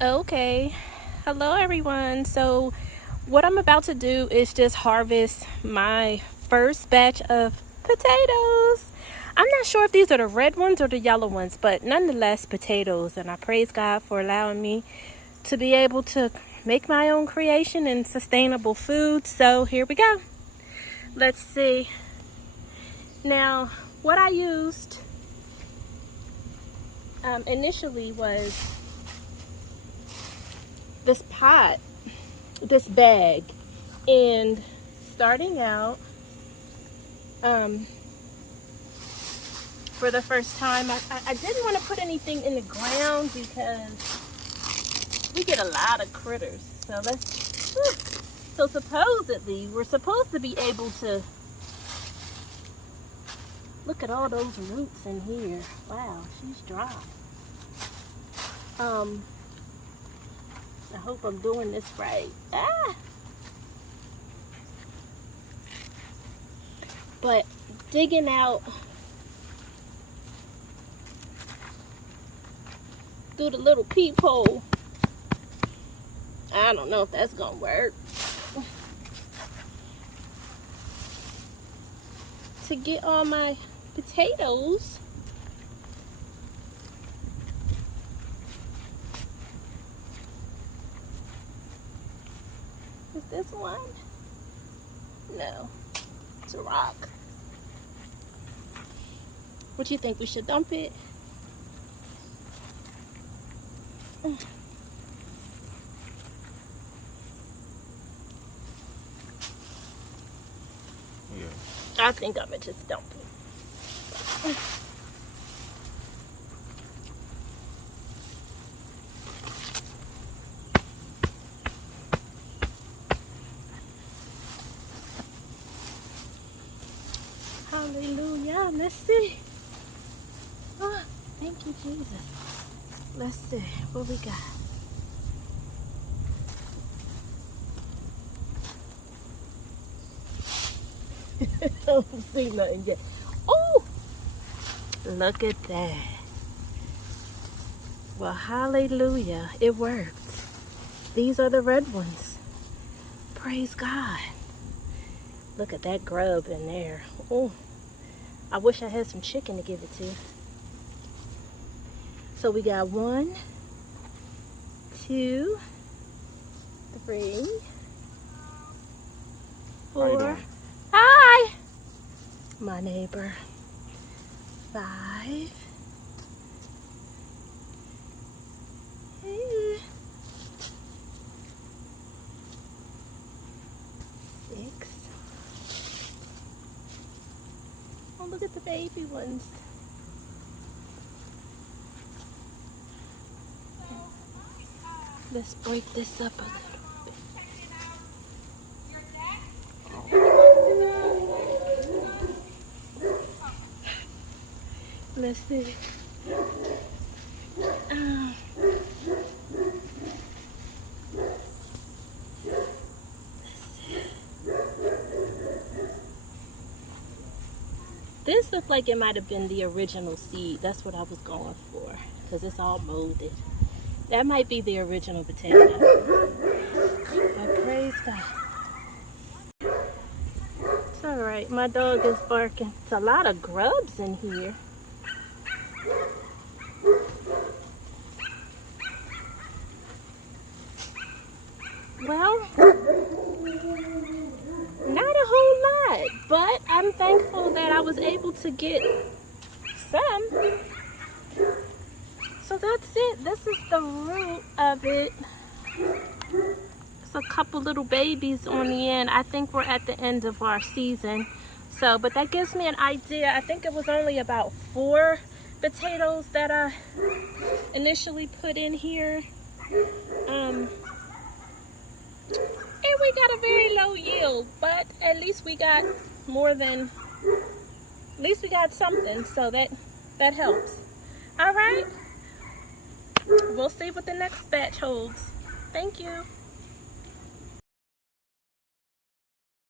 Okay, hello everyone. So what I'm about to do is just harvest my first batch of potatoes. I'm not sure if these are the red ones or the yellow ones, but nonetheless potatoes, and I praise God for allowing me to be able to make my own creation and sustainable food. So here we go. Let's see. Now what I used initially was this pot, this bag, and starting out for the first time I didn't want to put anything in the ground because we get a lot of critters. So supposedly we're supposed to be able to look at all those roots in here. Wow, she's dry. I hope I'm doing this right. But digging out through the little peephole, I don't know if that's gonna work. To get all my potatoes. Is this one? No, it's a rock. What you think, we should dump it? Yeah. I think I'm gonna just dump it. Hallelujah. Let's see. Oh, thank you, Jesus. Let's see what we got. I don't see nothing yet. Oh, look at that. Well, hallelujah. It worked. These are the red ones. Praise God. Look at that grub in there. Oh, I wish I had some chicken to give it to. So we got 1, 2, 3, 4. Hi, my neighbor. 5. 6. Oh, look at the baby ones. Let's break this up a little bit. Let's see. This looked like it might have been the original seed. That's what I was going for, because it's all molded. That might be the original potato. But praise God. It's all right. My dog is barking. It's a lot of grubs in here. Well, not a whole lot, but I'm thankful that I was able to get some. So that's it. This is the root of it. It's a couple little babies on the end. I think we're at the end of our season. So, but that gives me an idea. I think it was only about 4 potatoes that I initially put in here. And we got a very low yield, but at least we got something, so that helps. All right. We'll see what the next batch holds. Thank you.